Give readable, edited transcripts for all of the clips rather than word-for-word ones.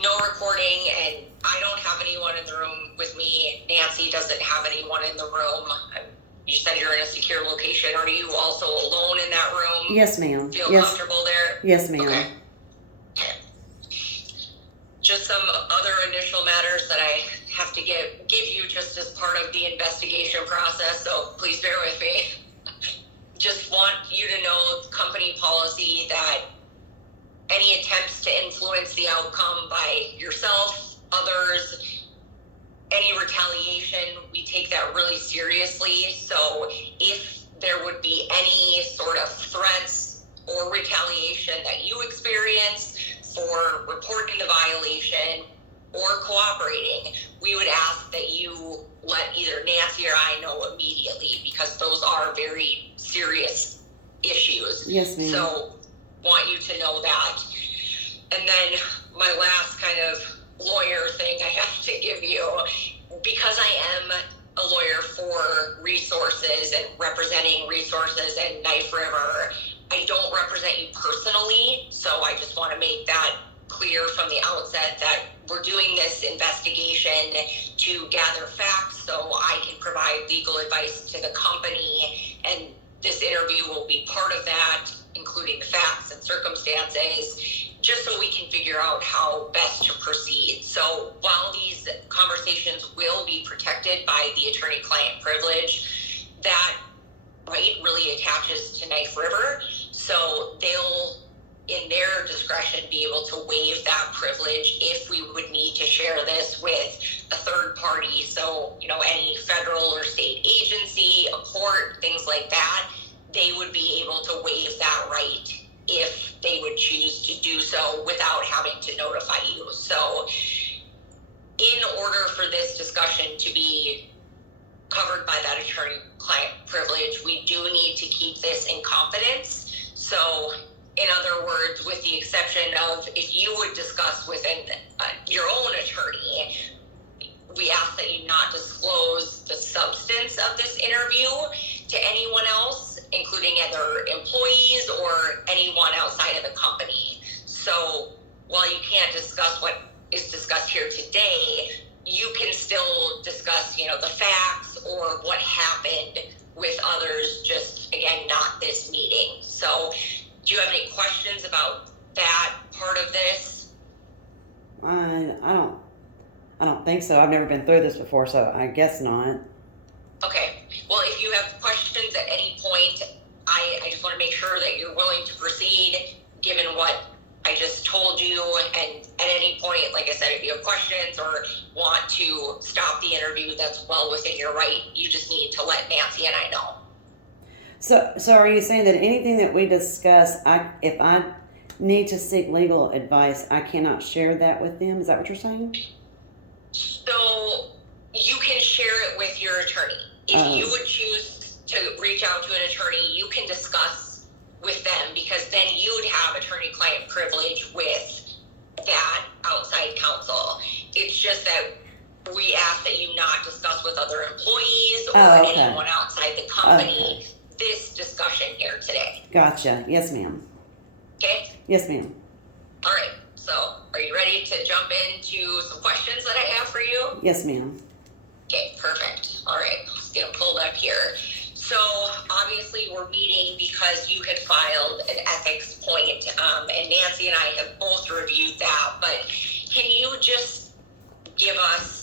no recording, and I don't have anyone in the room with me. Nancy doesn't have anyone in the room. You said you're in a secure location. Are you also alone in that room? Yes, ma'am. Feel Yes. comfortable there? Yes, ma'am. Okay. Just some other initial matters that I have to give you just as part of the investigation process, so please bear with me. Just want you to know company policy that any attempts to influence the outcome by yourself, others, any retaliation, we take that really seriously. So if there would be any sort of threats or retaliation that you experience for reporting the violation or cooperating, we would ask that you let either Nancy or I know immediately, because those are very serious issues. Yes, ma'am. So want you to know that. And then my last kind of lawyer thing I have to give you, because I am a lawyer for Resources and representing Resources and Knife River, I don't represent you personally, so I just want to make that clear from the outset that we're doing this investigation to gather facts so I can provide legal advice to the company, and this interview will be part of that, including facts and circumstances, just so we can figure out how best to proceed. So while these conversations will be protected by the attorney-client privilege, that right really attaches to Knife River. So they'll, in their discretion, be able to waive that privilege if we would need to share this with a third party. So, any federal or state agency, a court, things like that, they would be able to waive that right if they would choose to do so without having to notify you. So in order for this discussion to be covered by that attorney-client privilege, we do need to keep this in confidence. So in other words, with the exception of if you would discuss with your own attorney, we ask that you not disclose the substance of this interview to anyone else, including other employees or anyone outside of the company. So while you can't discuss what is discussed here today, you can still discuss, the facts or what happened with others, just, again, not this meeting. So do you have any questions about that part of this? I don't think so. I've never been through this before, so I guess not. Okay. Well, if you have questions at any point, I just want to make sure that you're willing to proceed, given what I just told you. And at any point, like I said, if you have questions or want to stop the interview, that's well within your right. You just need to let Nancy and I know. So are you saying that anything that we discuss, if I need to seek legal advice, I cannot share that with them? Is that what you're saying? So you can share it with your attorney. If you would choose to reach out to an attorney, you can discuss with them, because then you would have attorney-client privilege with that outside counsel. It's just that we ask that you not discuss with other employees or anyone outside the company this discussion here today. Gotcha. Yes, ma'am. Okay? Yes, ma'am. All right. So are you ready to jump into some questions that I have for you? Yes, ma'am. Okay, perfect. All right, let's get them pulled up here. So obviously we're meeting because you had filed an ethics point, and Nancy and I have both reviewed that, but can you just give us,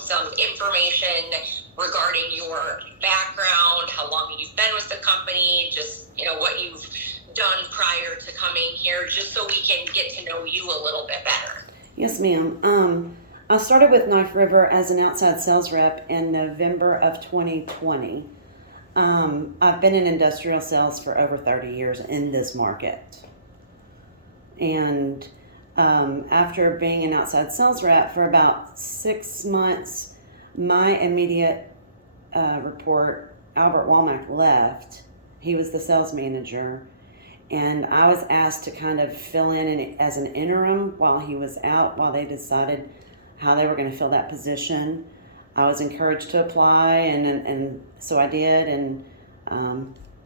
some information regarding your background, how long you've been with the company, just, what you've done prior to coming here, just so we can get to know you a little bit better? Yes, ma'am. I started with Knife River as an outside sales rep in November of 2020. I've been in industrial sales for over 30 years in this market. And after being an outside sales rep for about 6 months, my immediate report, Albert Walmack, left. He was the sales manager. And I was asked to kind of fill in as an interim while he was out, while they decided how they were going to fill that position. I was encouraged to apply, and so I did, and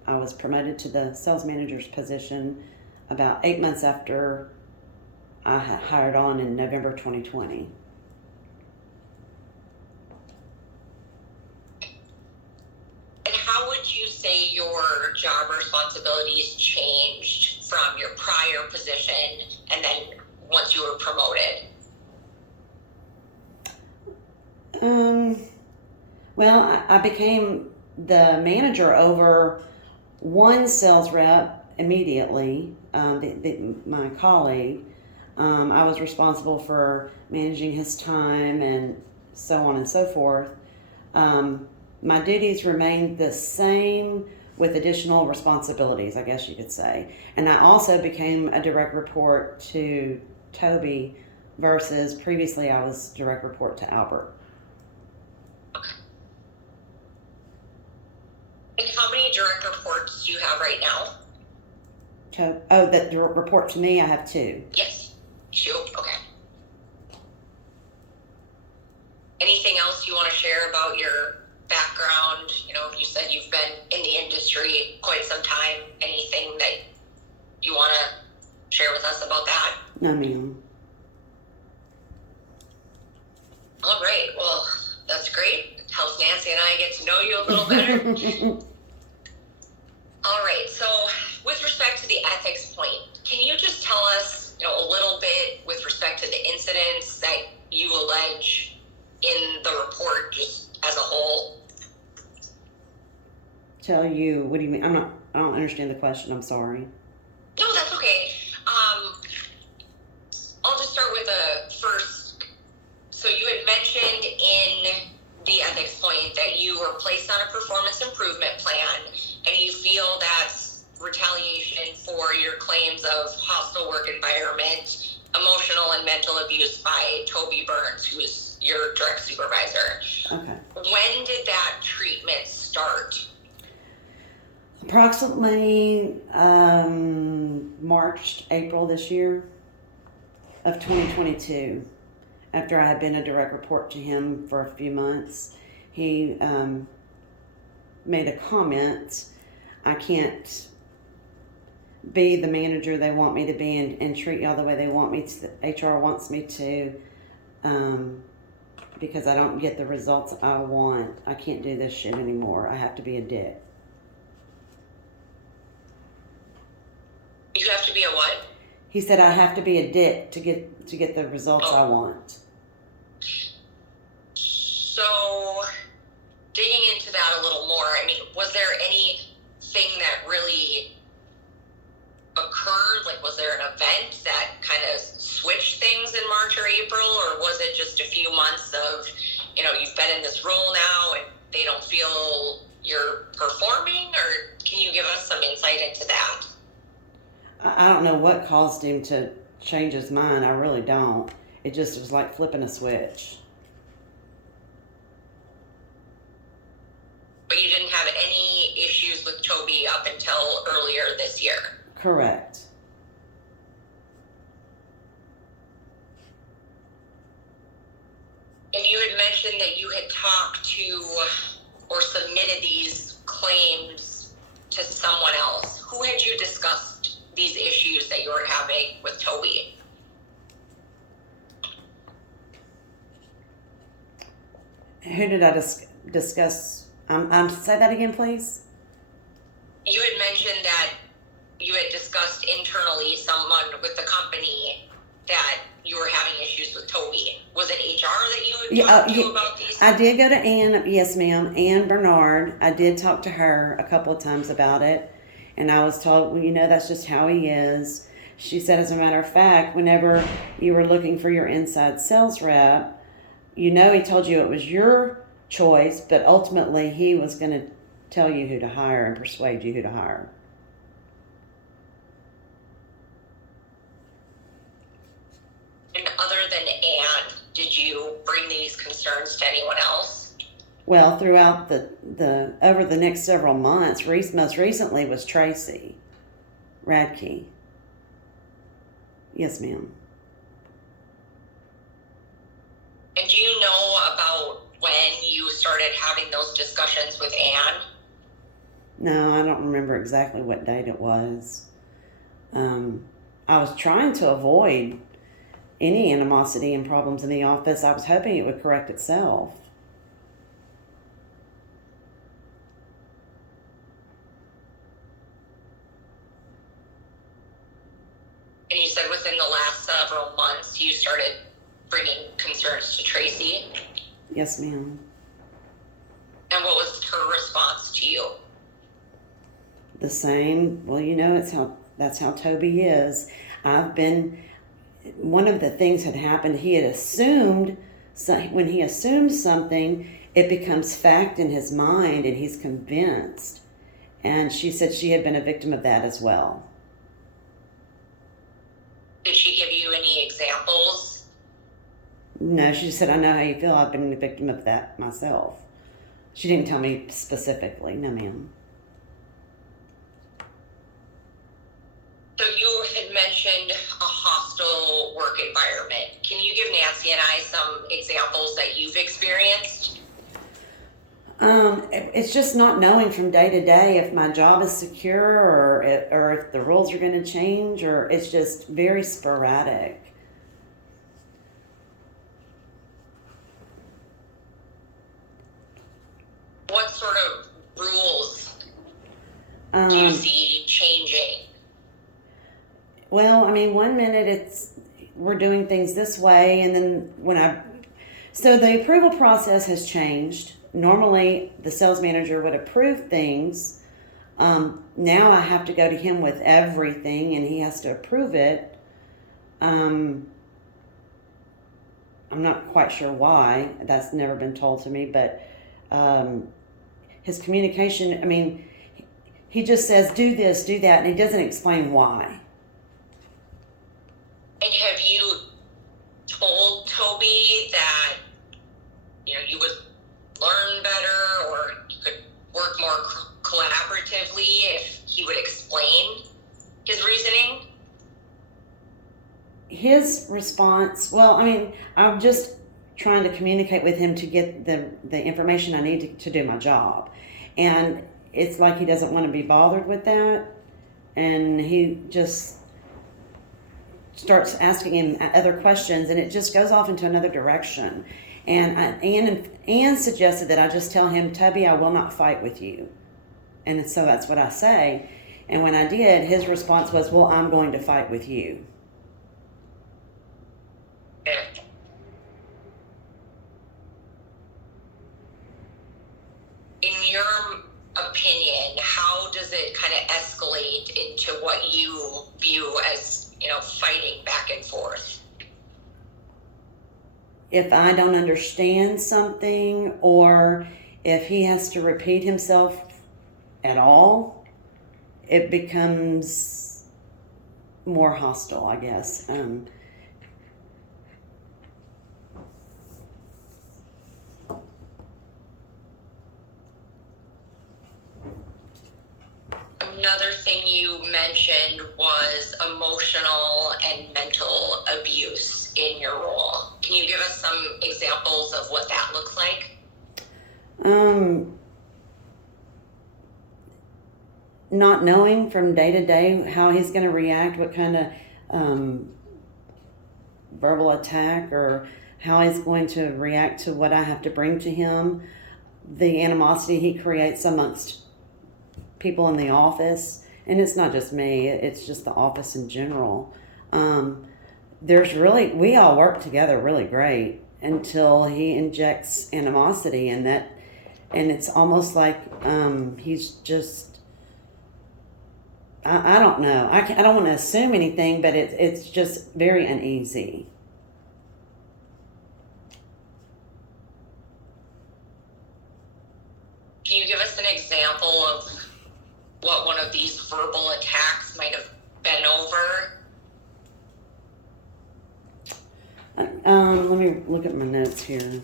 I was promoted to the sales manager's position about 8 months after I hired on in November 2020. And how would you say your job responsibilities changed from your prior position and then once you were promoted? Well, I became the manager over one sales rep immediately, my colleague. I was responsible for managing his time and so on and so forth. My duties remained the same with additional responsibilities, I guess you could say. And I also became a direct report to Toby versus previously I was direct report to Albert. And how many direct reports do you have right now? That report to me, I have 2. Yes. 2? Okay. Anything else you want to share about your background? You know, you said you've been in the industry quite some time. Anything that you want to share with us about that? No, ma'am. All right. Well, that's great. It helps Nancy and I get to know you a little better. All right. So with respect to the ethics point, can you just tell us, you know, a little bit with respect to the incidents that you allege in the report just as a whole? Tell you, what do you mean? I don't understand the question. I'm sorry. No, that's okay. I'll just start with the first. So you had mentioned in the ethics point that you were placed on a performance improvement plan, and you feel that's retaliation for your claims of hostile work environment, emotional and mental abuse by Toby Burns, who is your direct supervisor. Okay. When did that treatment start? Approximately March, April this year of 2022. After I had been a direct report to him for a few months, he made a comment. I can't be the manager they want me to be and treat y'all the way they want me to, HR wants me to, because I don't get the results I want. I can't do this shit anymore. I have to be a dick. You have to be a what? He said I have to be a dick to get the results I want. So, digging into that a little more, I mean, was there anything that really occurred? Like, was there an event that kind of switched things in March or April, or was it just a few months of, you know, you've been in this role now and they don't feel you're performing, or can you give us some insight into that? I don't know what caused him to change his mind. I really don't. It just was like flipping a switch. But you didn't have any issues with Toby up until earlier this year? Correct. And you had mentioned that you had talked to or submitted these claims to someone else. Who had you discussed these issues that you were having with Toby? Who did I discuss? Say that again, please. You had mentioned that you had discussed internally someone with the company that you were having issues with Toby. Was it HR that you had talked to about these? I did go to Ann, yes ma'am, Ann Bernard. I did talk to her a couple of times about it. And I was told, well, you know, that's just how he is. She said, as a matter of fact, whenever you were looking for your inside sales rep, you know, he told you it was your choice, but ultimately he was going to tell you who to hire and persuade you who to hire. And other than Ann, did you bring these concerns to anyone else? Well, throughout the over the next several months, most recently was Tracy Radke. Yes, ma'am. And do you know about when you started having those discussions with Ann? No, I don't remember exactly what date it was. I was trying to avoid any animosity and problems in the office. I was hoping it would correct itself. And you said within the last several months you started bringing concerns to Tracy. Yes, ma'am. And what was her response to you? The same. Well, that's how Toby is. One of the things had happened. He had assumed, when he assumes something, it becomes fact in his mind, and he's convinced. And she said she had been a victim of that as well. Did she give you any examples? No, she just said, I know how you feel. I've been a victim of that myself. She didn't tell me specifically. No, ma'am. So you had mentioned a hostile work environment. Can you give Nancy and I some examples that you've experienced? It's just not knowing from day to day if my job is secure or if the rules are going to change, or it's just very sporadic. What sort of rules do you see changing? Well, I mean, one minute we're doing things this way, and then so the approval process has changed. Normally, the sales manager would approve things. Now I have to go to him with everything, and he has to approve it. I'm not quite sure why. That's never been told to me, but his communication, I mean, he just says, do this, do that, and he doesn't explain why. And have you told Toby that, you would learn better or you could work more collaboratively if he would explain his reasoning? His response, well, I mean, I'm just trying to communicate with him to get the information I need to do my job. And it's like he doesn't want to be bothered with that. And he just starts asking him other questions, and it just goes off into another direction. And Ann suggested that I just tell him, Tubby, I will not fight with you. And so that's what I say. And when I did, his response was, well, I'm going to fight with you. In your opinion, how does it kind of escalate into what you view as, fighting back and forth? If I don't understand something, or if he has to repeat himself at all, it becomes more hostile, I guess. Another thing you mentioned was emotional and mental abuse in your role. Can you give us some examples of what that looks like? Not knowing from day to day how he's going to react, what kind of verbal attack, or how he's going to react to what I have to bring to him, the animosity he creates amongst people in the office. And it's not just me, it's just the office in general. We all work together really great until he injects animosity, and it's almost like he's just, I don't know. I don't want to assume anything, but it's just very uneasy. Can you give us an example of what one of these verbal attacks might have been over? Let me look at my notes here.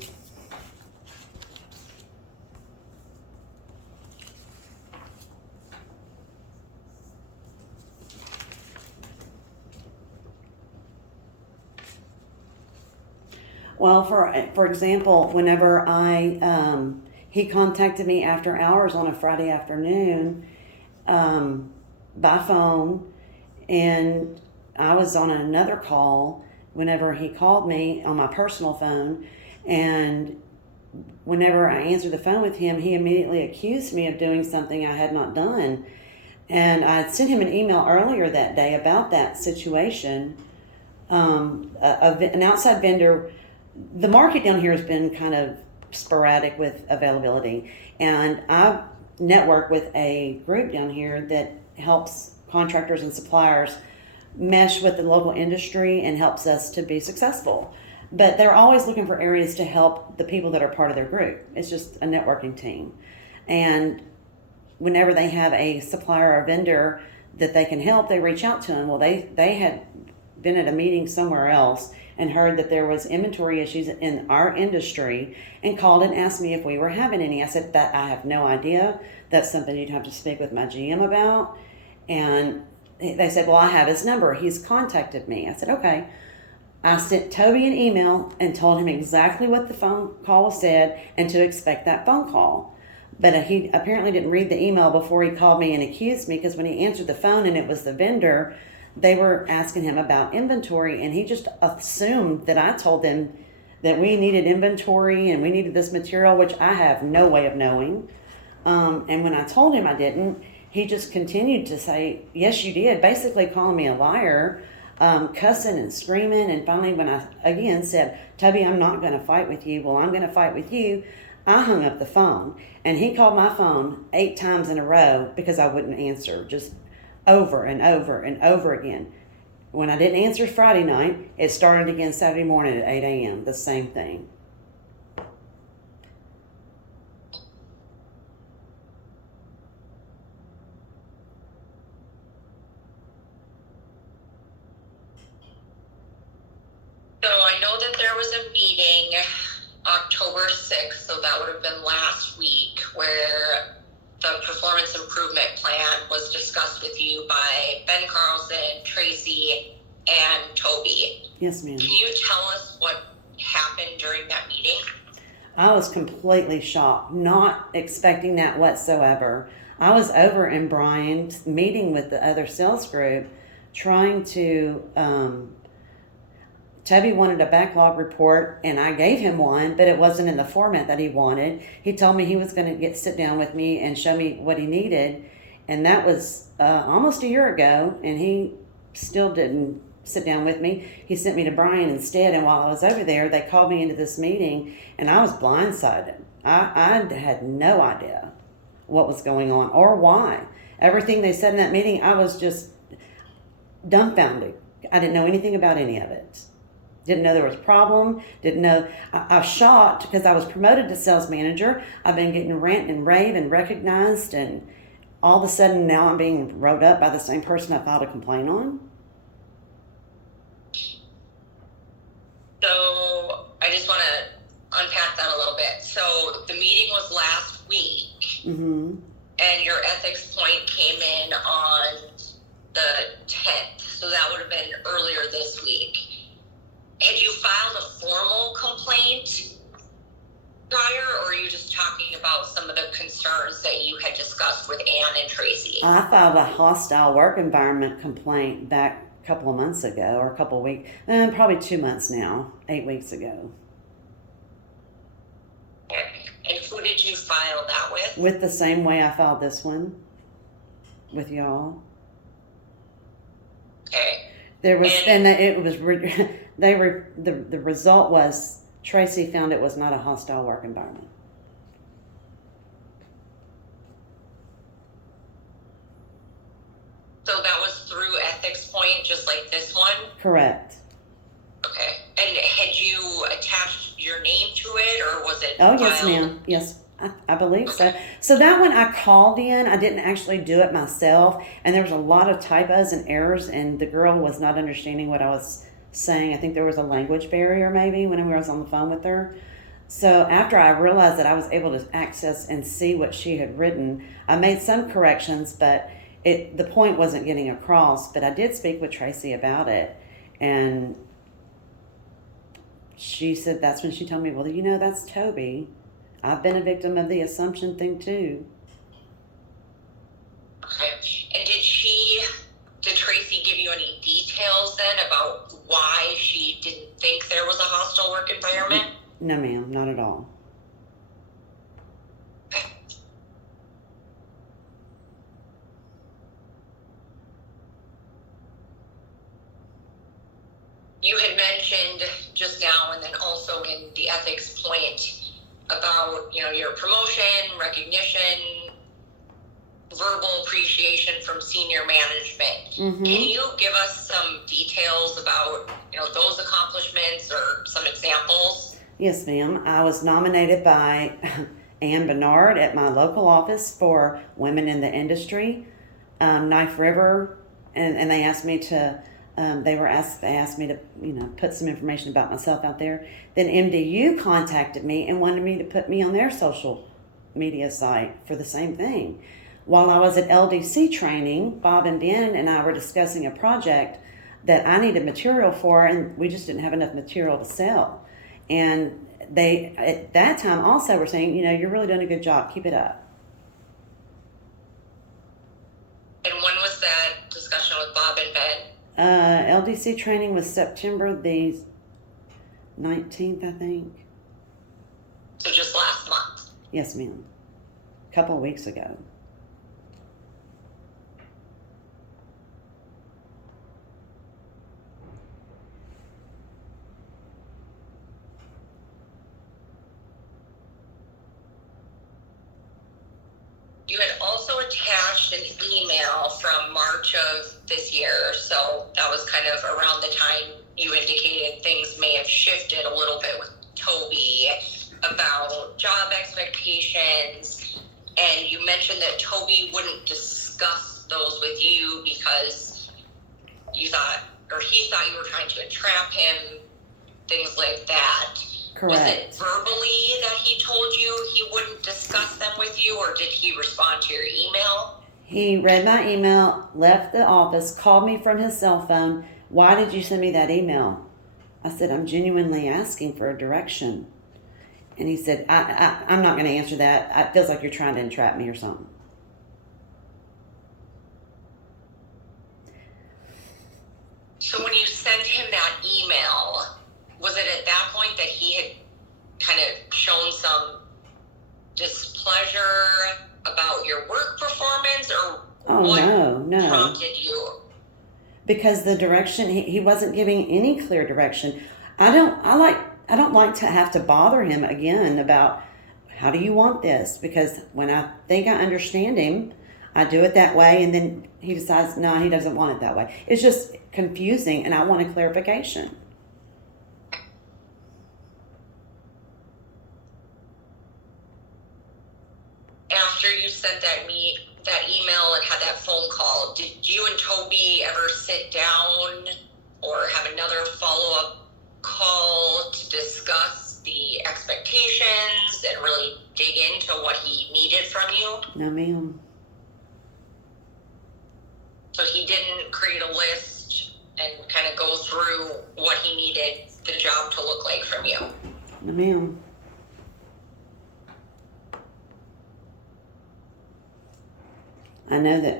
Well, for example, whenever he contacted me after hours on a Friday afternoon by phone, and I was on another call, whenever he called me on my personal phone, and whenever I answered the phone with him, he immediately accused me of doing something I had not done. And I sent him an email earlier that day about that situation. An outside vendor, the market down here has been kind of sporadic with availability. And I network with a group down here that helps contractors and suppliers mesh with the local industry and helps us to be successful. But they're always looking for areas to help the people that are part of their group. It's just a networking team. And whenever they have a supplier or vendor that they can help, they reach out to them. Well, they had been at a meeting somewhere else and heard that there was inventory issues in our industry and called and asked me if we were having any. I said that I have no idea. That's something you'd have to speak with my GM about. And they said, well, I have his number. He's contacted me. I said, okay. I sent Toby an email and told him exactly what the phone call said and to expect that phone call. But he apparently didn't read the email before he called me and accused me, because when he answered the phone and it was the vendor, they were asking him about inventory, and he just assumed that I told them that we needed inventory and we needed this material, which I have no way of knowing. And when I told him I didn't, he just continued to say, yes, you did, basically calling me a liar, cussing and screaming. And finally, when I again said, Toby, I'm not going to fight with you. Well, I'm going to fight with you. I hung up the phone, and he called my phone 8 times in a row because I wouldn't answer, just over and over and over again. When I didn't answer Friday night, it started again Saturday morning at 8 a.m., the same thing. So I know that there was a meeting October 6th, so that would have been last week, where the performance improvement plan was discussed with you by Ben Carlson, Tracy, and Toby. Yes, ma'am. Can you tell us what happened during that meeting? I was completely shocked, not expecting that whatsoever. I was over in Bryan's meeting with the other sales group, trying to, Toby wanted a backlog report, and I gave him one, but it wasn't in the format that he wanted. He told me he was going to sit down with me and show me what he needed, and that was almost a year ago, and he still didn't sit down with me. He sent me to Bryan instead, and while I was over there, they called me into this meeting, and I was blindsided. I had no idea what was going on or why. Everything they said in that meeting, I was just dumbfounded. I didn't know anything about any of it. Didn't know there was a problem. Didn't know. I was shocked because I was promoted to sales manager. I've been getting rant and rave and recognized, and all of a sudden now I'm being wrote up by the same person I filed a complaint on. So I just want to unpack that a little bit. So the meeting was last week, Mm-hmm. and your ethics point came in on the 10th. So that would have been earlier this week. Had you filed a formal complaint prior, or are you just talking about some of the concerns that you had discussed with Ann and Tracy? I filed a hostile work environment complaint back a couple of months ago, or a couple of weeks, probably 2 months now, 8 weeks ago. And who did you file that with? With the same way I filed this one, with y'all. Okay. There was, and it was, the result was Tracy found it was not a hostile work environment. So that was through Ethics Point, just like this one? Correct. Okay. And had you attached your name to it, or was it Oh, yes, filed? ma'am. Yes, I believe so. So that one I called in. I didn't actually do it myself. And there was a lot of typos and errors, and the girl was not understanding what I was saying. I think there was a language barrier maybe when I was on the phone with her. So after I realized that I was able to access and see what she had written, I made some corrections, but the point wasn't getting across. But I did speak with Tracy about it, and she said that's when she told me, well, you know, that's Toby. I've been a victim of the assumption thing too. Okay. And did Tracy give you any details then about why she hostile work environment? No, ma'am, not at all. You had mentioned just now, and then also in the ethics point, about your promotion, recognition, verbal appreciation from senior management. Mm-hmm. Can you give us some details about those accomplishments or some examples? Yes, ma'am. I was nominated by Ann Bernard at my local office for Women in the Industry, Knife River, and they asked me to. They asked me to put some information about myself out there. Then MDU contacted me and wanted me to put me on their social media site for the same thing. While I was at LDC training, Bob and Ben and I were discussing a project that I needed material for, and we just didn't have enough material to sell. And they, at that time, also were saying, you're really doing a good job. Keep it up. And when was that discussion with Bob and Ben? LDC training was September the 19th, I think. So just last month? Yes, ma'am. A couple of weeks ago. You had also attached an email from March of this year, so that was kind of around the time you indicated things may have shifted a little bit with Toby about job expectations, and you mentioned that Toby wouldn't discuss those with you because he thought you were trying to entrap him, things like that. Correct. Was it verbally that he told you he wouldn't discuss them with you, or did he respond to your email? He read my email, left the office, called me from his cell phone. Why did you send me that email? I said, I'm genuinely asking for a direction. And he said, I'm not going to answer that. It feels like you're trying to entrap me or something. So when you sent him that email, was it at that point that he had kind of shown some displeasure about your work performance, or no. prompted you? Because the direction, he wasn't giving any clear direction. I don't like to have to bother him again about how do you want this, because when I think I understand him, I do it that way, and then he decides no, he doesn't want it that way. It's just confusing, and I want a clarification. After you sent that email and had that phone call, did you and Toby ever sit down or have another follow-up call to discuss the expectations and really dig into what he needed from you? No, ma'am. So he didn't create a list and kind of go through what he needed the job to look like from you? No, ma'am. I know that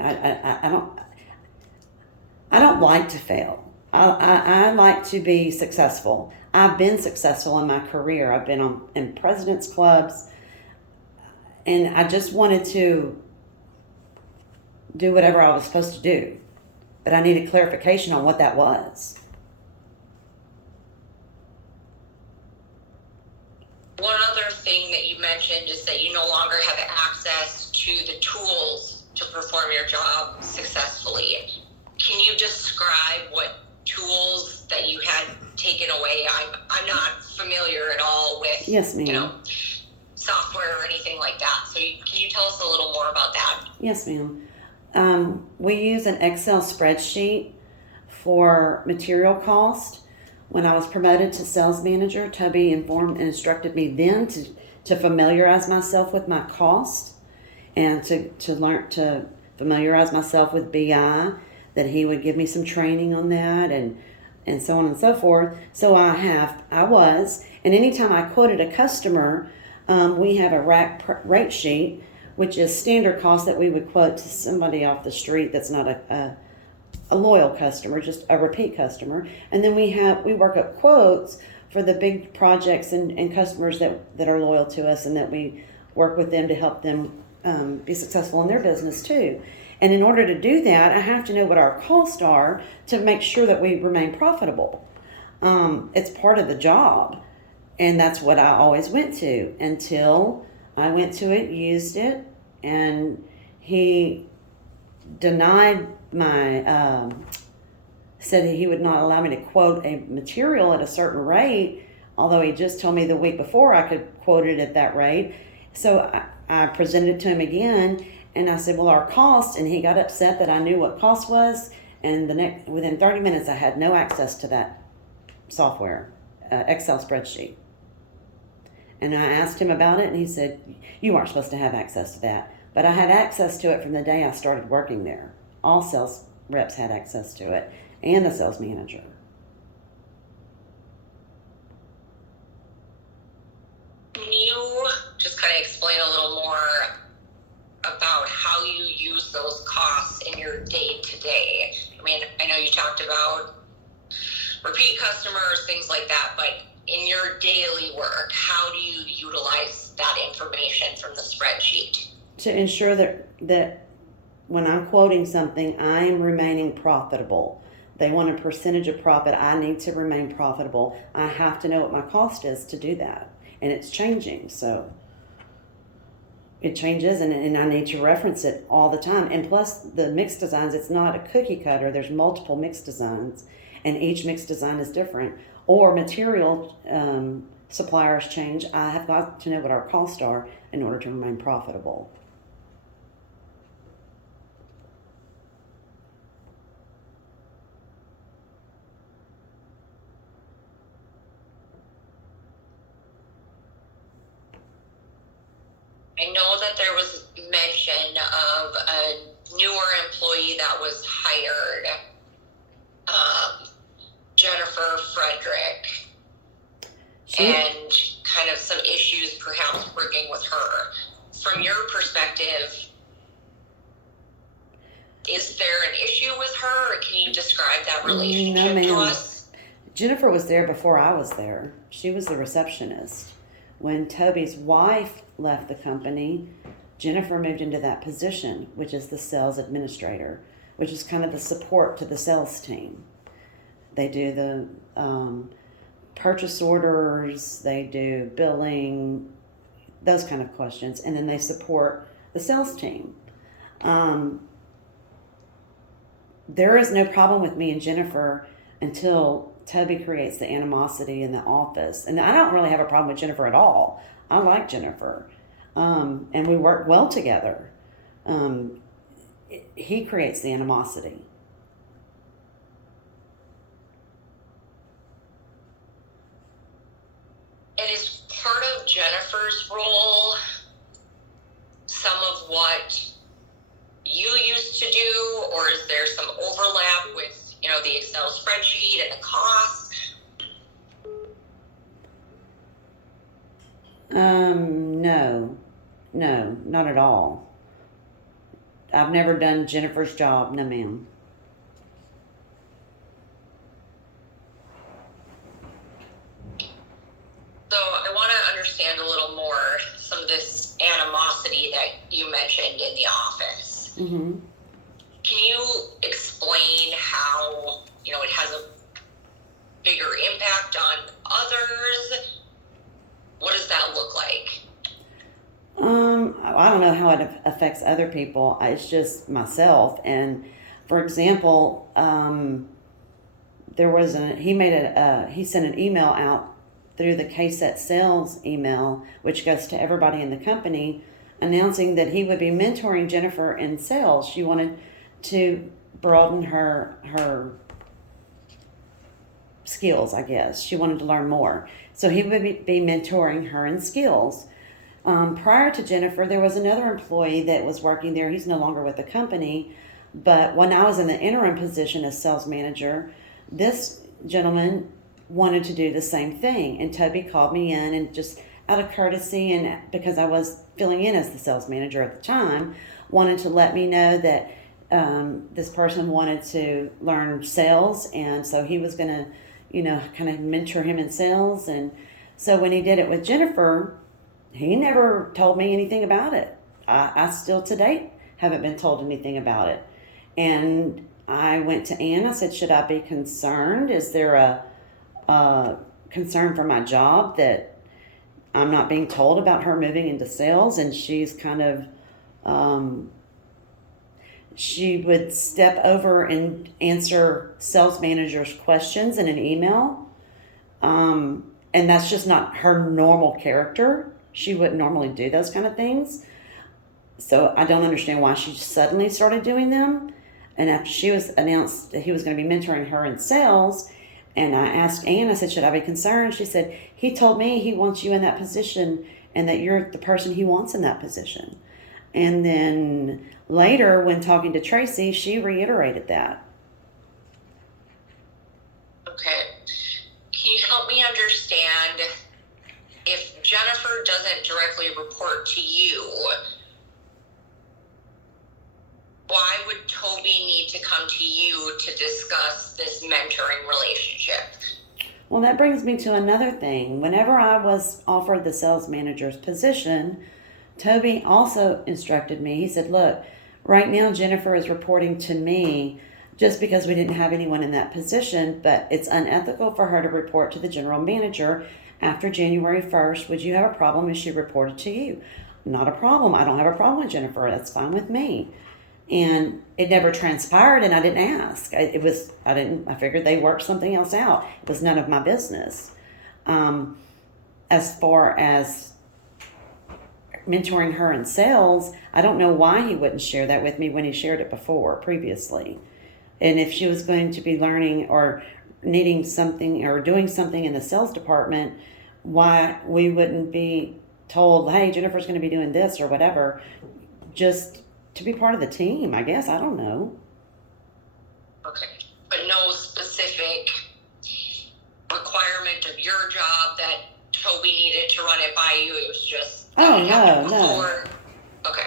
I don't like to fail. I like to be successful. I've been successful in my career. I've been in president's clubs, and I just wanted to do whatever I was supposed to do. But I needed clarification on what that was. One other thing that you mentioned is that you no longer have access to the tools to perform your job successfully. Can you describe what tools that you had taken away? I'm not familiar at all with Yes, ma'am. software or anything like that. So can you tell us a little more about that? Yes, ma'am. We use an Excel spreadsheet for material cost. When I was promoted to sales manager, Toby informed and instructed me then to familiarize myself with my cost and to learn to familiarize myself with BI, that he would give me some training on that and so on and so forth. So I was, and anytime I quoted a customer, we have a rack rate sheet, which is standard cost that we would quote to somebody off the street that's not a loyal customer, just a repeat customer. And then we work up quotes for the big projects and customers that are loyal to us and that we work with them to help them be successful in their business too. And in order to do that, I have to know what our costs are to make sure that we remain profitable. It's part of the job. And that's what I always went to until I went to it, used it, and he denied my, said that he would not allow me to quote a material at a certain rate, although he just told me the week before I could quote it at that rate. So I presented it to him again, and I said, well, our cost, and he got upset that I knew what cost was, and within 30 minutes I had no access to that software, Excel spreadsheet. And I asked him about it, and he said, you aren't supposed to have access to that. But I had access to it from the day I started working there. All sales reps had access to it, and the sales manager. Can you just kind of explain a little more about how you use those costs in your day-to-day? I mean, I know you talked about repeat customers, things like that, but in your daily work, how do you utilize that information from the spreadsheet? To ensure that when I'm quoting something, I'm remaining profitable. They want a percentage of profit. I need to remain profitable. I have to know what my cost is to do that. And it's changing, so it changes, and I need to reference it all the time. And plus, the mixed designs, it's not a cookie cutter. There's multiple mixed designs, and each mixed design is different. Or material suppliers change. I have got to know what our costs are in order to remain profitable. I know that there was mention of a newer employee that was hired, Jennifer Frederick, and kind of some issues perhaps working with her. From your perspective, is there an issue with her, or can you describe that relationship to us? Jennifer was there before I was there. She was the receptionist. When Toby's wife left the company, Jennifer moved into that position, which is the sales administrator, which is kind of the support to the sales team. They do the purchase orders, they do billing, those kind of questions, and then they support the sales team. There is no problem with me and Jennifer until Toby creates the animosity in the office. And I don't really have a problem with Jennifer at all. I like Jennifer. And we work well together. He creates the animosity. And is part of Jennifer's role some of what you used to do, or is there some overlap with, the Excel spreadsheet and the costs? No, not at all. I've never done Jennifer's job, no ma'am. So I want to understand a little more some of this animosity that you mentioned in the office. Mm-hmm. Can you explain how, it has a bigger impact on others? What does that look like? I don't know how it affects other people. It's just myself. And for example, he sent an email out through the KSET sales email, which goes to everybody in the company, announcing that he would be mentoring Jennifer in sales. She wanted to broaden her skills, I guess. She wanted to learn more. So he would be mentoring her in skills. Prior to Jennifer, there was another employee that was working there. He's no longer with the company. But when I was in the interim position as sales manager, this gentleman wanted to do the same thing. And Toby called me in, and just out of courtesy, and because I was filling in as the sales manager at the time, wanted to let me know that this person wanted to learn sales, and so he was going to kind of mentor him in sales. And so when he did it with Jennifer, he never told me anything about it. I still to date haven't been told anything about it. And I went to Ann. I said, should I be concerned? Is there a concern for my job that I'm not being told about her moving into sales? And she's kind of, she would step over and answer sales managers' questions in an email. And that's just not her normal character. She wouldn't normally do those kind of things. So I don't understand why she suddenly started doing them. And after she was announced that he was going to be mentoring her in sales, and I asked Ann, I said, should I be concerned? She said, he told me he wants you in that position and that you're the person he wants in that position. And then later, when talking to Tracy, she reiterated that. Okay. Can you help me understand, if Jennifer doesn't directly report to you, why would Toby need to come to you to discuss this mentoring relationship? Well, that brings me to another thing. Whenever I was offered the sales manager's position, Toby also instructed me. He said, look, right now Jennifer is reporting to me just because we didn't have anyone in that position, but it's unethical for her to report to the general manager after January 1st. Would you have a problem if she reported to you? Not a problem. I don't have a problem with Jennifer. That's fine with me. And it never transpired, and I didn't ask. I figured they worked something else out. It was none of my business. As far as mentoring her in sales, I don't know why he wouldn't share that with me when he shared it previously. And if she was going to be learning or needing something or doing something in the sales department, why we wouldn't be told, hey, Jennifer's going to be doing this or whatever, just to be part of the team, I guess. I don't know. Okay. But no specific requirement of your job that Toby needed to run it by you. It was just... Oh, no. Okay.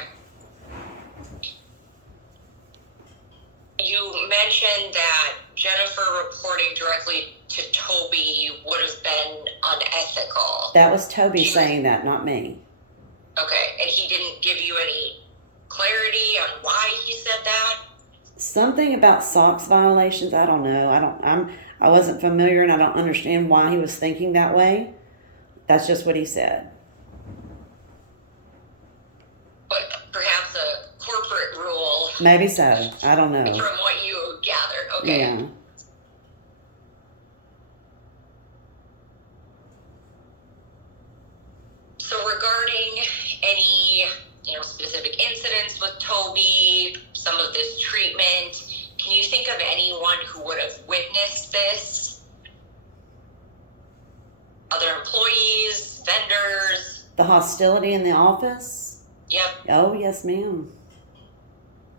You mentioned that Jennifer reporting directly to Toby would have been unethical. That was Toby saying that, not me. Okay. And he didn't give you any clarity on why he said that? Something about SOX violations. I don't know. I wasn't familiar, and I don't understand why he was thinking that way. That's just what he said. But perhaps a corporate rule. Maybe so. I don't know. From what you gathered. Okay. Yeah. So regarding any specific incidents with Toby, some of this treatment, can you think of anyone who would have witnessed this? Other employees, vendors? The hostility in the office? Yep. Oh, yes, ma'am.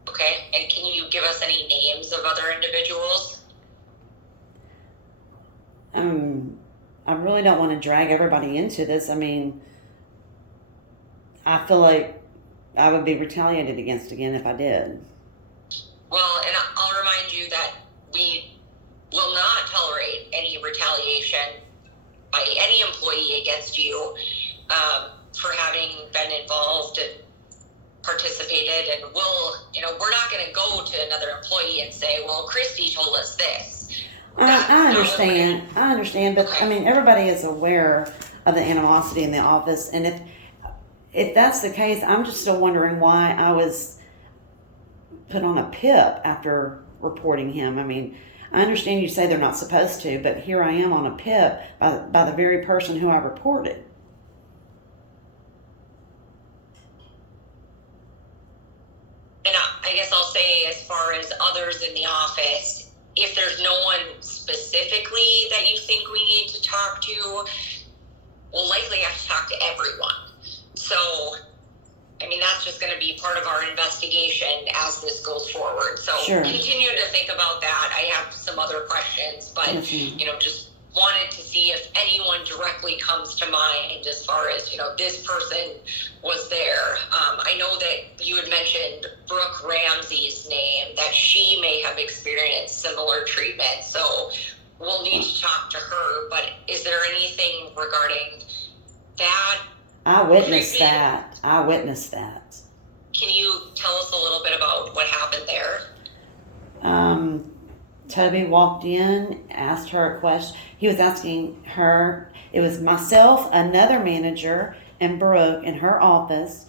Okay, and can you give us any names of other individuals? I really don't want to drag everybody into this. I mean, I feel like I would be retaliated against again if I did. Well, and I'll remind you that we will not tolerate any retaliation by any employee against you for having been involved and participated. And we're not going to go to another employee and say, well, Christy told us this. I understand, but Okay. I mean, everybody is aware of the animosity in the office, and if that's the case, I'm just still wondering why I was put on a PIP after reporting him. I mean, I understand you say they're not supposed to, but here I am on a PIP by the very person who I reported. And I guess I'll say, as far as others in the office, if there's no one specifically that you think we need to talk to, we'll likely have to talk to everyone. So, I mean, that's just going to be part of our investigation as this goes forward. So Sure. Continue to think about that. I have some other questions, but, Mhm. just wanted to see if anyone directly comes to mind as far as, this person was there. I know that you had mentioned Brooke Ramsey's name, that she may have experienced similar treatment. So we'll need to talk to her, but is there anything regarding that? I witnessed that. Can you tell us a little bit about what happened there? Toby walked in, asked her a question. He was asking her, it was myself, another manager, and Brooke in her office.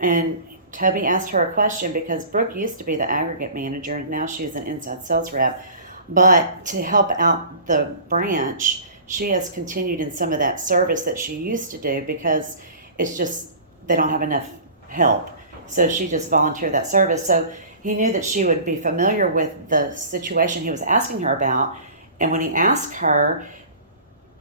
And Toby asked her a question because Brooke used to be the aggregate manager and now she's an inside sales rep. But to help out the branch, she has continued in some of that service that she used to do because it's just, they don't have enough help. So she just volunteered that service. So he knew that she would be familiar with the situation he was asking her about. And when he asked her,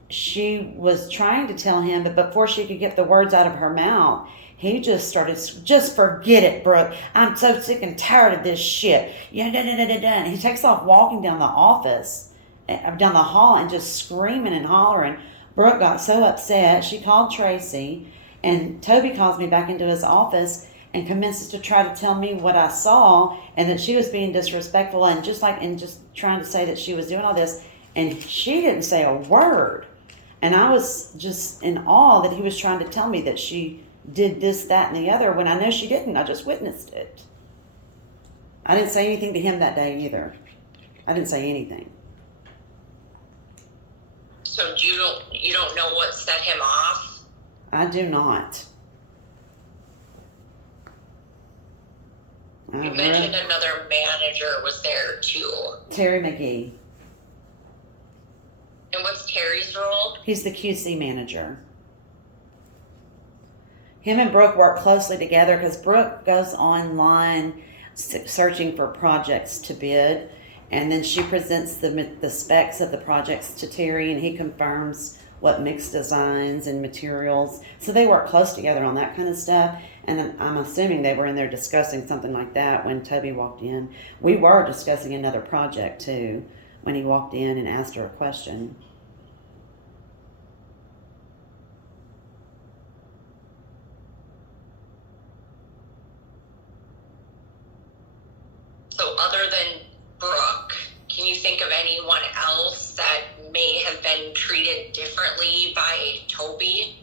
she was trying to tell him, but before she could get the words out of her mouth, he just started, just forget it, Brooke. I'm so sick and tired of this shit. Yeah, da, da, da, da, da. And he takes off walking down the down the hall and just screaming and hollering. Brooke got so upset. She called Tracy, and Toby calls me back into his office and commences to try to tell me what I saw and that she was being disrespectful and just trying to say that she was doing all this. And she didn't say a word. And I was just in awe that he was trying to tell me that she did this, that, and the other when I know she didn't. I just witnessed it. I didn't say anything to him that day either. I didn't say anything. So you don't know what set him off? I do not. You mentioned another manager was there too. Terry McGee. And what's Terry's role? He's the QC manager. Him and Brooke work closely together because Brooke goes online searching for projects to bid, and then she presents the specs of the projects to Terry, and he confirms what mix designs and materials. So they work close together on that kind of stuff. And I'm assuming they were in there discussing something like that when Toby walked in. We were discussing another project too when he walked in and asked her a question. So other than Brooke, can you think of anyone else that may have been treated differently by Toby?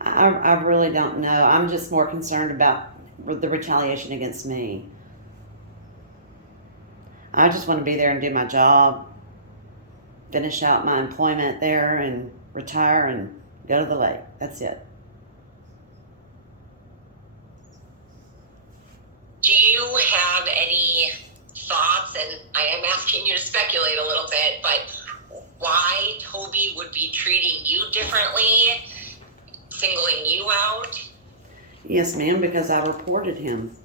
I really don't know. I'm just more concerned about the retaliation against me. I just want to be there and do my job, finish out my employment there and retire and go to the lake. That's it. Do you have any thoughts, and I am asking you to speculate a little bit, but why Toby would be treating you differently, singling you out? Yes, ma'am, because I reported him.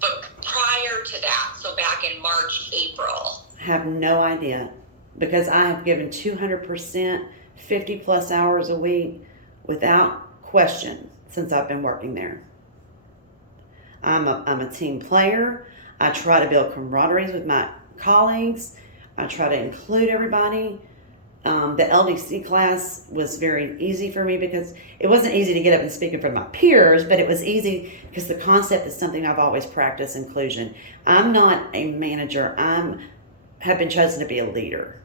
But prior to that, so back in March, April. Have no idea, because I have given 200%, 50 plus hours a week without question since I've been working there. I'm a team player. I try to build camaraderie with my colleagues. I try to include everybody. The LDC class was very easy for me because it wasn't easy to get up and speak in front of my peers, but it was easy because the concept is something I've always practiced, inclusion. I'm not a manager. Have been chosen to be a leader.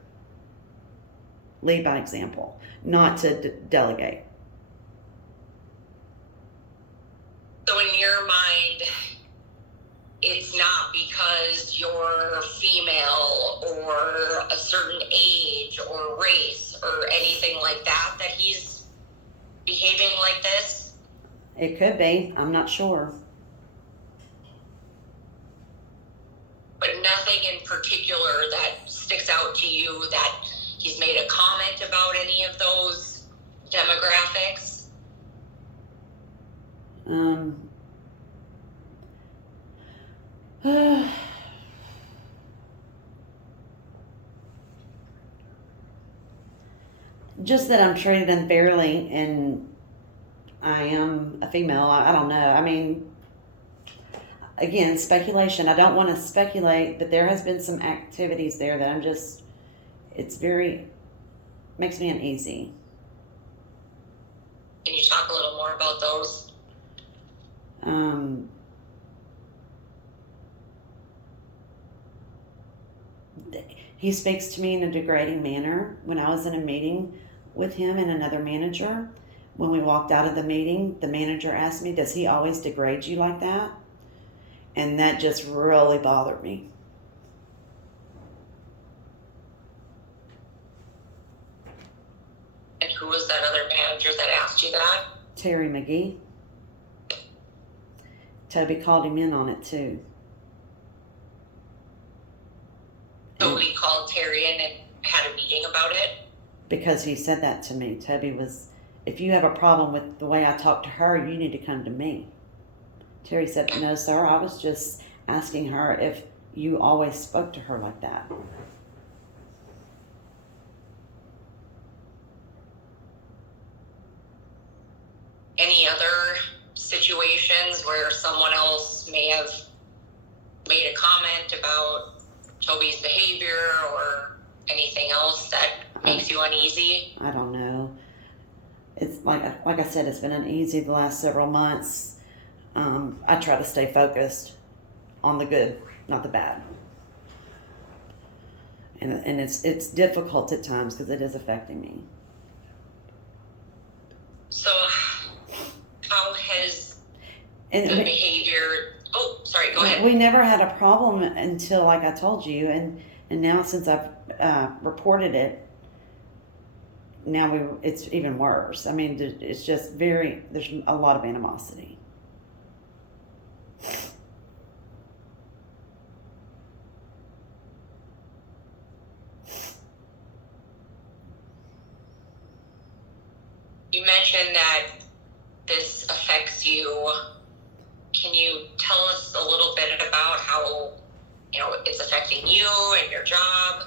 Lead by example, not to delegate. So in your mind, it's not because you're female or a certain age or race or anything like that that he's behaving like this? It could be. I'm not sure. But nothing in particular that sticks out to you that he's made a comment about any of those demographics? Just that I'm treated unfairly and I am a female. I don't know. I mean, again, speculation. I don't want to speculate, but there has been some activities there that makes me uneasy. Can you talk a little more about those? He speaks to me in a degrading manner. When I was in a meeting with him and another manager, when we walked out of the meeting, the manager asked me, "Does he always degrade you like that?" And that just really bothered me. And who was that other manager that asked you that? Terry McGee. Toby called him in on it too. Nobody called Terry in and had a meeting about it? Because he said that to me. Toby was, "If you have a problem with the way I talk to her, you need to come to me." Terry said, "No, sir, I was just asking her if you always spoke to her like that." Any other situations where someone else may have made a comment about Toby's behavior or anything else that makes you uneasy? I don't know. It's like I said, it's been uneasy the last several months. I try to stay focused on the good, not the bad. And it's difficult at times because it is affecting me. So how has And the behavior... Oh, sorry, go ahead. we never had a problem until, like I told you, and now since I've reported it, now it's even worse. I mean, it's just there's a lot of animosity. You mentioned that this affects you. Can you tell us a little bit about how, it's affecting you and your job?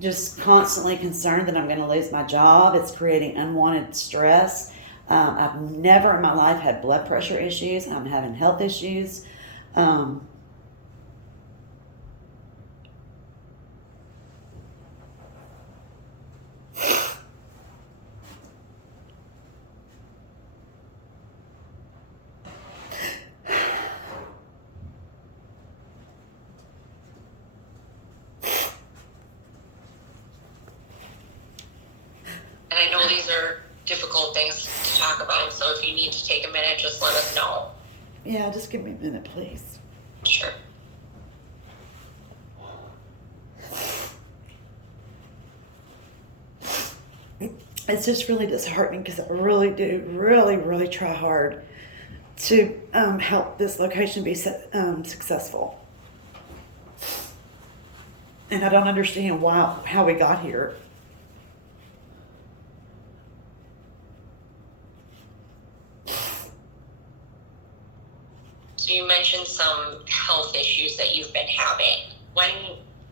Just constantly concerned that I'm going to lose my job. It's creating unwanted stress. I've never in my life had blood pressure issues. I'm having health issues. And I know these are difficult things to talk about, so if you need to take a minute, just let us know. Yeah, just give me a minute, please. Sure. It's just really disheartening because I really do, really try hard to help this location be successful. And I don't understand how we got here. So you mentioned some health issues that you've been having. When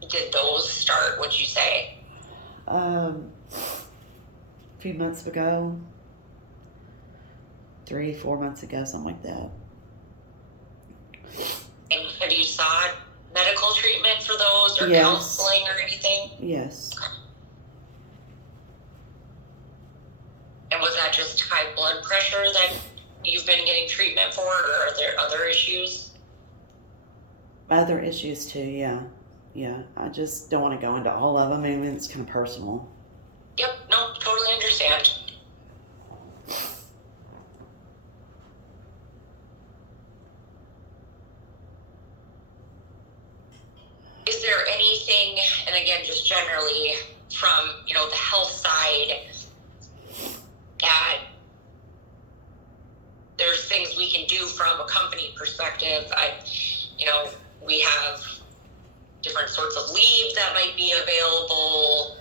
did those start, would you say? A few months ago, 3-4 months ago, something like that. And have you sought medical treatment for those or Yes. counseling or anything? Yes. And was that just high blood pressure that you've been getting treatment for, or are there other issues? Other issues too, yeah. Yeah, I just don't want to go into all of them. I mean, it's kind of personal. Yep, no, totally understand. Is there anything, and again, just generally from, the health side, that there's things we can do from a company perspective? We have different sorts of leave that might be available.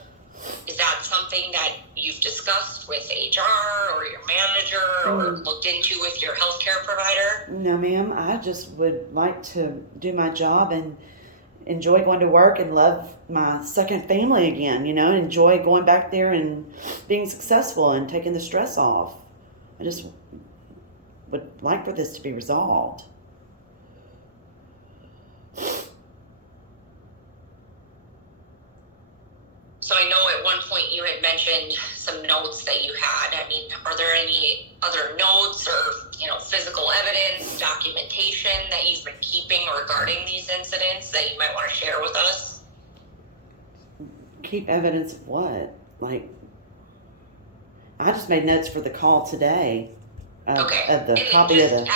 Is that something that you've discussed with HR or your manager or looked into with your healthcare provider? No, ma'am. I just would like to do my job and enjoy going to work and love my second family again, enjoy going back there and being successful and taking the stress off. I just would like for this to be resolved. So I know at one one point you had mentioned some notes that you had. I mean, are there any other notes or, physical evidence, documentation that you've been keeping regarding these incidents that you might want to share with us? Keep evidence of what? Like, I just made notes for the call today of the copy of the.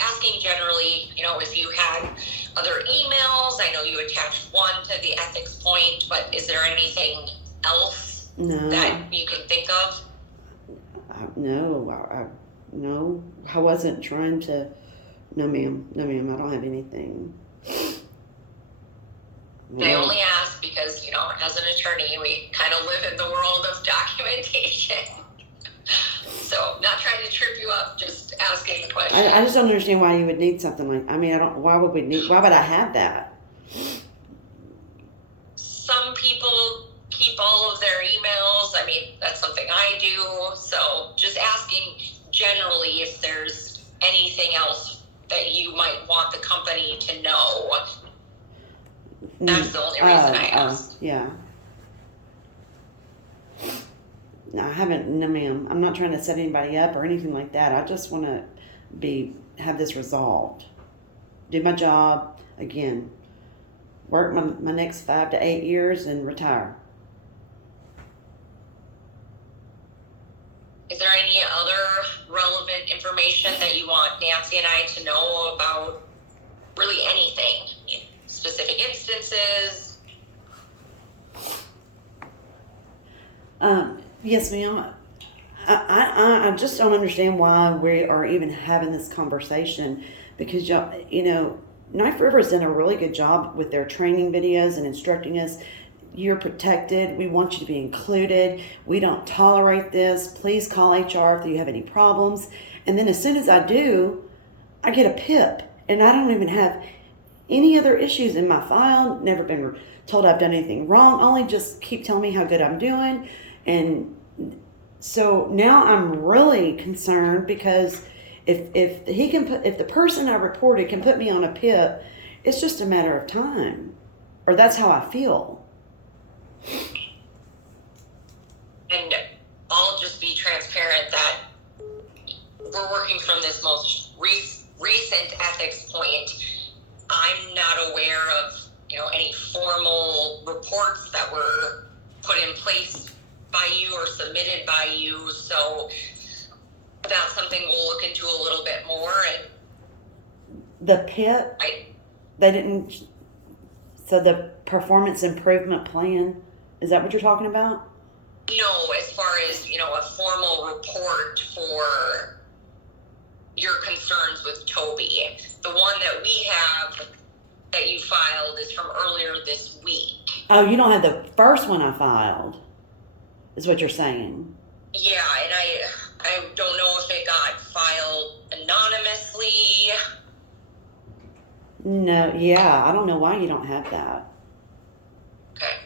Asking generally, if you had other emails. I know you attached one to the ethics point, but is there anything else that you can think of? No, I wasn't trying to. No, ma'am, I don't have anything. I only ask because, as an attorney, we kind of live in the world of documentation. So, not trying to trip you up, just asking the question. I just don't understand why you would need something like. Why would I have that? Some people keep all of their emails. I mean, that's something I do. So, just asking generally if there's anything else that you might want the company to know. That's the only reason I asked. Yeah. No, I haven't. No, ma'am. I'm not trying to set anybody up or anything like that. I just want to have this resolved. Do my job again. Work my next 5 to 8 years and retire. Is there any other relevant information that you want Nancy and I to know about really anything? Specific instances? Yes, ma'am. I just don't understand why we are even having this conversation because, Knife River's done a really good job with their training videos and instructing us. You're protected. We want you to be included. We don't tolerate this. Please call HR if you have any problems. And then as soon as I do, I get a PIP. And I don't even have any other issues in my file. Never been told I've done anything wrong. Only just keep telling me how good I'm doing. And so now I'm really concerned because if the person I reported can put me on a PIP, it's just a matter of time. Or that's how I feel. And I'll just be transparent that we're working from this most recent ethics point. I'm not aware of, any formal reports that were put in place by you or submitted by you. So that's something we'll look into a little bit more. And the PIP, they didn't. So the performance improvement plan, is that what you're talking about? No, as far as, a formal report for your concerns with Toby. The one that we have that you filed is from earlier this week. Oh, you don't have the first one I filed, is what you're saying. Yeah, and I don't know if it got filed anonymously. No, yeah, I don't know why you don't have that. Okay.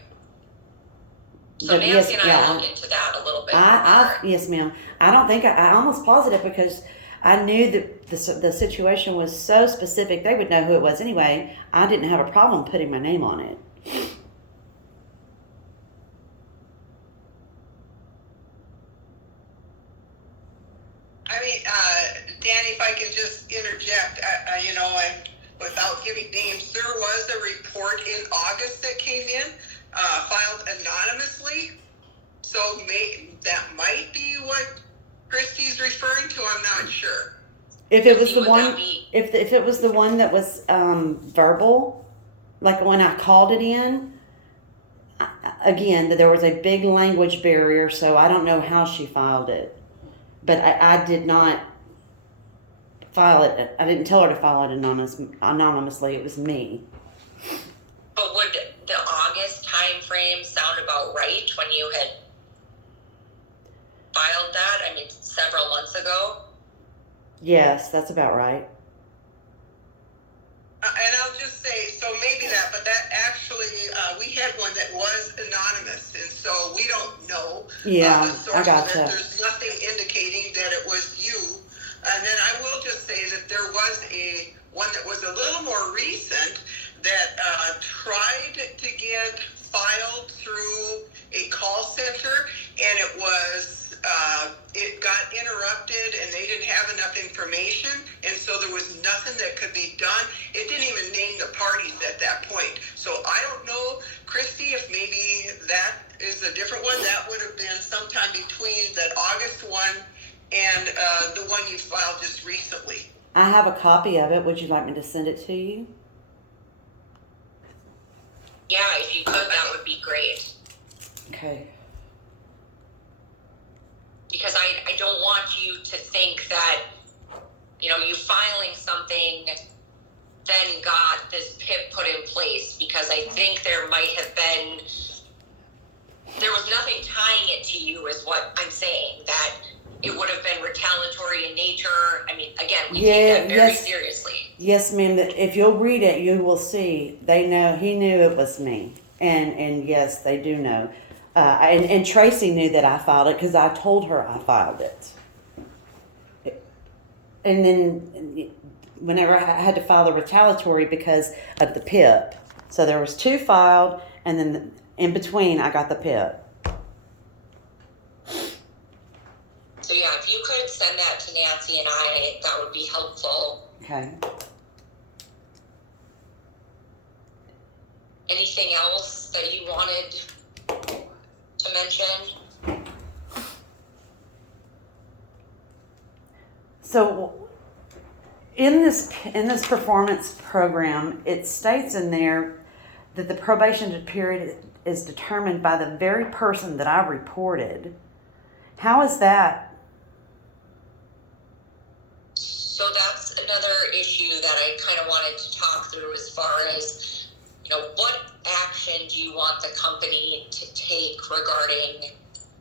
So but Nancy and I look into that a little bit more. Yes, ma'am. I don't think I almost positive because I knew that the situation was so specific. They would know who it was anyway. I didn't have a problem putting my name on it. Danny, if I can just interject, and without giving names, there was a report in August that came in, filed anonymously. So that might be what Christy's referring to. I'm not sure. If it was the one, if it was the one that was verbal, like when I called it in, again, there was a big language barrier, so I don't know how she filed it. But I did not file it. I didn't tell her to file it anonymously. It was me. But would the August time frame sound about right when you had filed that? I mean, several months ago? Yes, that's about right. And I'll just say, so maybe that, but that actually, we had one that was anonymous, and so we don't know. Yeah, the source I gotcha. of it. There's nothing indicating that it was you. And then I will just say that there was one that was a little more recent that tried to get filed through a call that point. So I don't know, Christy, if maybe that is a different one. That would have been sometime between that August one and the one you filed just recently. I have a copy of it. Would you like me to send it to you? Yeah, if you could, that would be great. Okay. Because I don't want you to think that, you filing something then got this PIP put in place, because I think there might have been, there was nothing tying it to you is what I'm saying, that it would have been retaliatory in nature. I mean, again, we take that very seriously. Yes, ma'am. If you'll read it, you will see. They know, he knew it was me. And yes, they do know. And Tracy knew that I filed it because I told her I filed it. And then whenever I had to file the retaliatory because of the PIP. So there was 2 filed, and then in between I got the PIP. So yeah, if you could send that to Nancy and I, that would be helpful. Okay. Anything else that you wanted to mention? So in this performance program, it states in there that the probation period is determined by the very person that I reported. How is that? So that's another issue that I kind of wanted to talk through, as far as, what action do you want the company to take regarding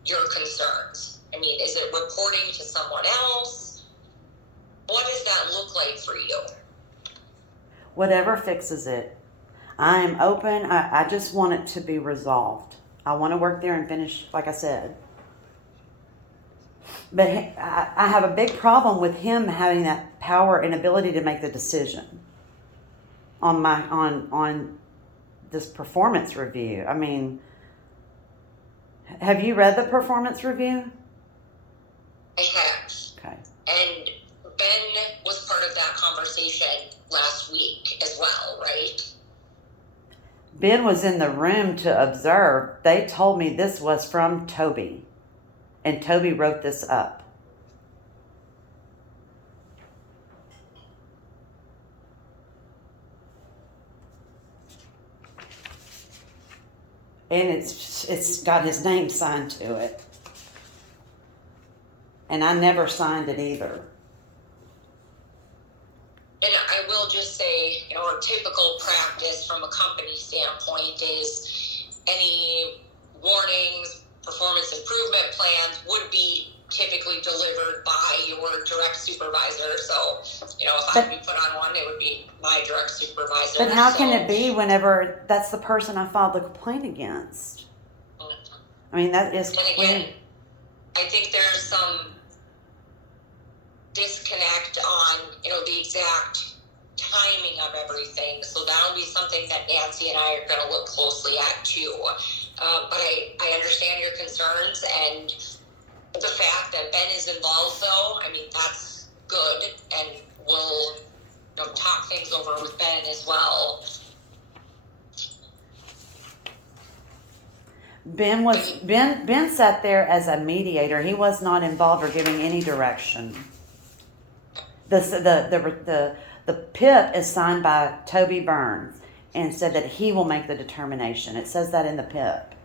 your concerns? I mean, is it reporting to someone else? What does that look like for you? Whatever fixes it. I am open. I just want it to be resolved. I want to work there and finish, like I said. But I have a big problem with him having that power and ability to make the decision on this performance review. I mean, have you read the performance review? I have. Okay. And Ben was part of that conversation last week as well, right? Ben was in the room to observe. They told me this was from Toby, and Toby wrote this up. And it's got his name signed to it. And I never signed it either. And I will just say, our typical practice from a company standpoint is any warnings, performance improvement plans would be typically delivered by your direct supervisor. So, if I could be put on one, it would be my direct supervisor. But how can it be whenever that's the person I filed the complaint against? I mean, that is clear. And again, I think there's some disconnect on, the exact timing of everything. So that'll be something that Nancy and I are going to look closely at too. But I understand your concerns, and the fact that Ben is involved, though, I mean, that's good, and we'll talk things over with Ben as well. Ben sat there as a mediator. He was not involved or giving any direction. The PIP is signed by Toby Burns and said that he will make the determination. It says that in the PIP.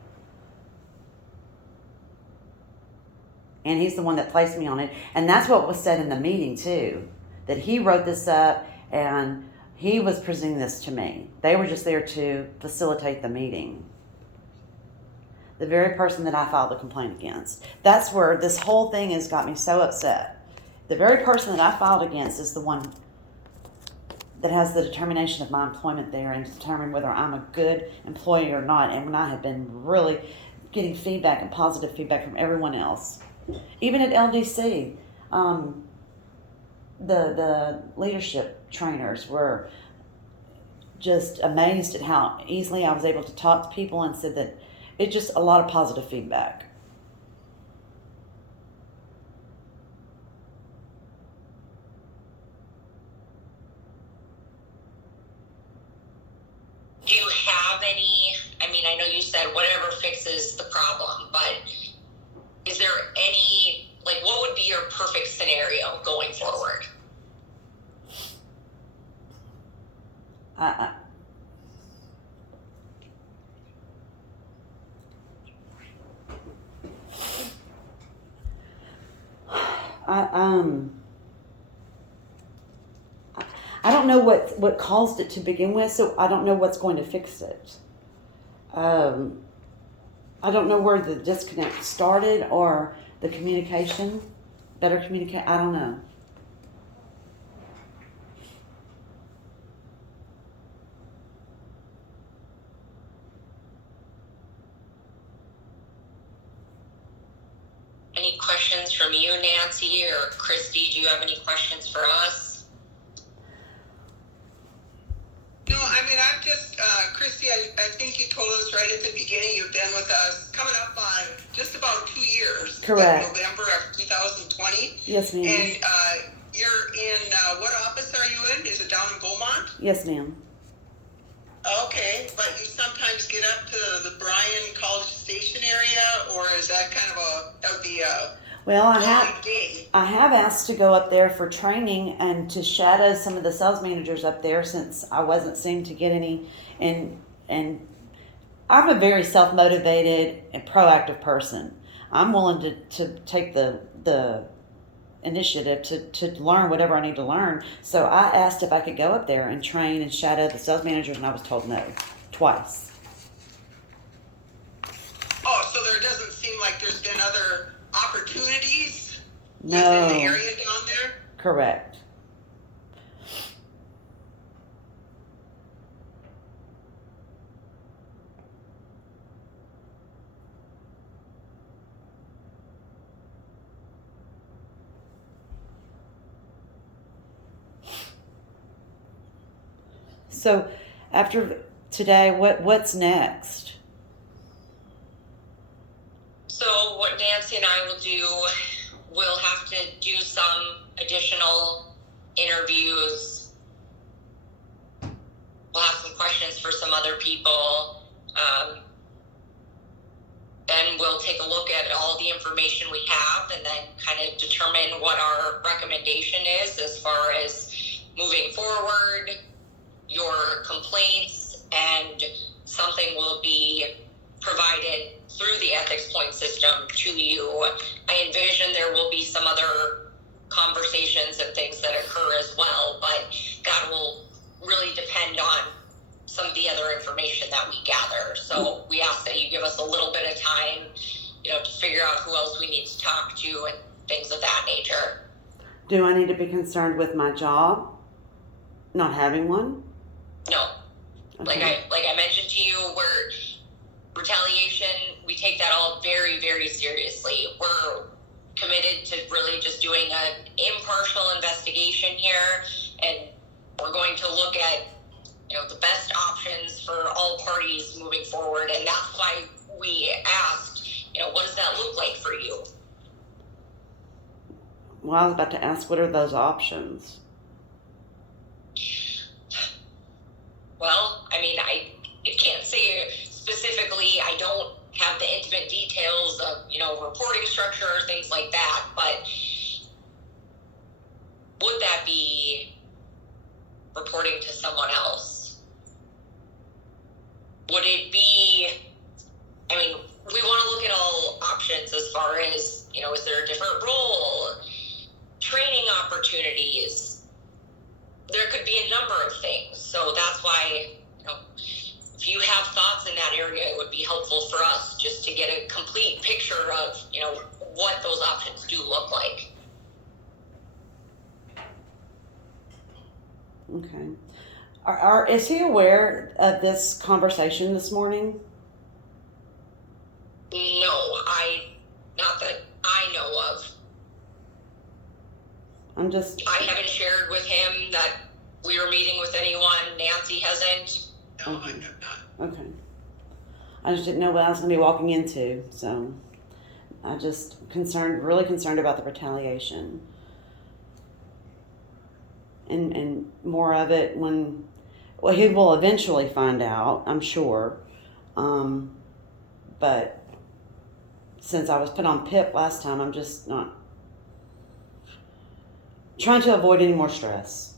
And he's the one that placed me on it. And that's what was said in the meeting too, that he wrote this up and he was presenting this to me. They were just there to facilitate the meeting. The very person that I filed the complaint against. That's where this whole thing has got me so upset. The very person that I filed against is the one that has the determination of my employment there and determine whether I'm a good employee or not. And when I have been really getting feedback and positive feedback from everyone else. Even at LDC, the leadership trainers were just amazed at how easily I was able to talk to people, and said that it's just a lot of positive feedback. be your perfect scenario going forward? I, I I don't know what caused it to begin with, so I don't know what's going to fix it. Um, I don't know where the disconnect started or the communication, better communicate. I don't know. Any questions from you, Nancy, or Christy? Do you have any questions for us? No, I mean, I'm just, Christy, I think you told us right at the beginning you've been with us coming up on just about 2 years. Correct. Like November of 2020. Yes, ma'am. And you're in, what office are you in? Is it down in Beaumont? Yes, ma'am. Okay, but you sometimes get up to the Bryan College Station area, or is that kind of that would be a Well, long day? I have asked to go up there for training and to shadow some of the sales managers up there since I wasn't seeming to get any. And I'm a very self motivated and proactive person. I'm willing to take the initiative to learn whatever I need to learn. So I asked if I could go up there and train and shadow the sales managers, and I was told no, twice. Oh, so there doesn't seem like there's been other opportunities No. within the area down there? Correct. So after today, what's next? So what Nancy and I will do, we'll have to do some additional interviews. We'll have some questions for some other people. Then we'll take a look at all the information we have and then kind of determine what our recommendation is as far as moving forward, your complaints, and something will be provided through the ethics point system to you. I envision there will be some other conversations and things that occur as well, but that will really depend on some of the other information that we gather. So we ask that you give us a little bit of time, to figure out who else we need to talk to and things of that nature. Do I need to be concerned with my job not having one? No. Okay. Like I mentioned to you, we're retaliation, we take that all very, very seriously. We're committed to really just doing an impartial investigation here, and we're going to look at the best options for all parties moving forward, and that's why we asked, what does that look like for you? Well, I was about to ask, what are those options? Well, I mean, I can't say specifically. I don't have the intimate details of, reporting structure or things like that, but would that be reporting to someone else? Would it be, we want to look at all options as far as, is there a different role, training opportunities? There could be a number of things. So that's why, if you have thoughts in that area, it would be helpful for us just to get a complete picture of, what those options do look like. Okay. Is he aware of this conversation this morning? No, not that I know of. I haven't shared with him that we were meeting with anyone. Nancy hasn't. No, I have not. Okay. I just didn't know what I was going to be walking into, so I just really concerned about the retaliation. And more of it he will eventually find out, I'm sure. But since I was put on PIP last time, I'm just not Trying to avoid any more stress.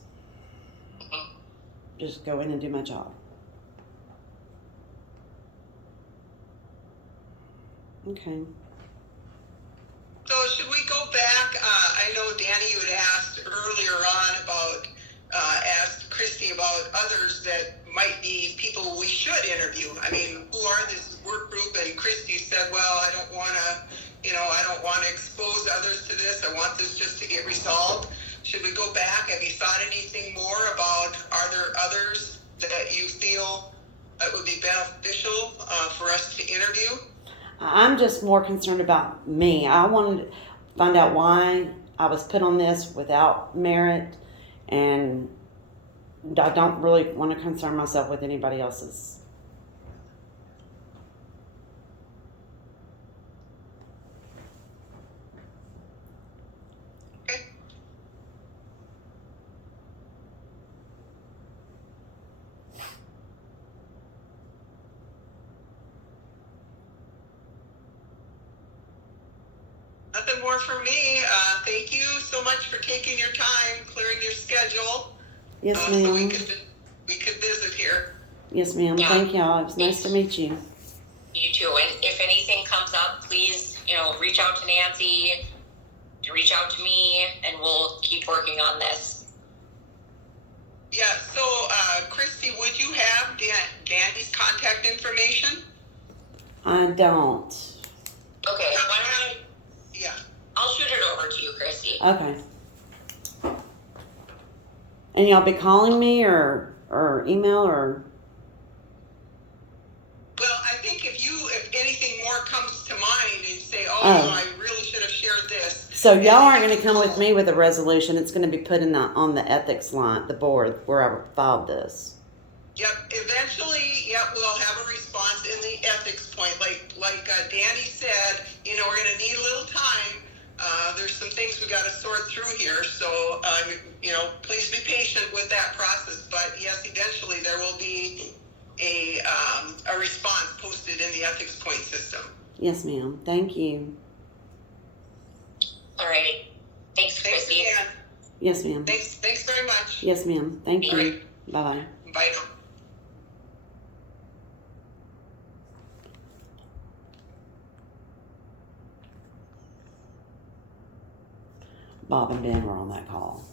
Just go in and do my job. Okay. So should we go back? I know Danny, you had asked earlier on about, asked Christy about others that might be people we should interview. I mean, who are this work group? And Christy said, well, I don't want to expose others to this. I want this just to get resolved. Should we go back? Have you thought anything more about, are there others that you feel that would be beneficial for us to interview? I'm just more concerned about me. I wanted to find out why I was put on this without merit, and I don't really want to concern myself with anybody else's. Okay. Nothing more for me. Thank you so much for taking your time, clearing your schedule. Yes, So we ma'am. could visit here. Yes, ma'am. Yeah. Thank y'all. It was nice to meet you. You too. And if anything comes up, please, reach out to Nancy, reach out to me, and we'll keep working on this. Yeah. So, Christy, would you have Danny's contact information? I don't. Okay, why don't Yeah. I'll shoot it over to you, Christy. Okay. And y'all be calling me or email or? Well, I think if anything more comes to mind and say, oh, Oh. I really should have shared this. So y'all aren't going to come with me with a resolution. It's going to be put on the ethics line, the board where I filed this. Yep. Eventually, we'll have a response in the ethics point. Like Danny said, we're going to need a little time. There's some things we got to sort through here. So, please be patient with that process. But yes, eventually there will be a response posted in the ethics point system. Yes, ma'am. Thank you. All right. Thanks, Thanks Christy. again. Yes, ma'am. Thanks very much. Yes, ma'am. Thank All you. right. Bye-bye. Bye now. Bob and Ben were on that call.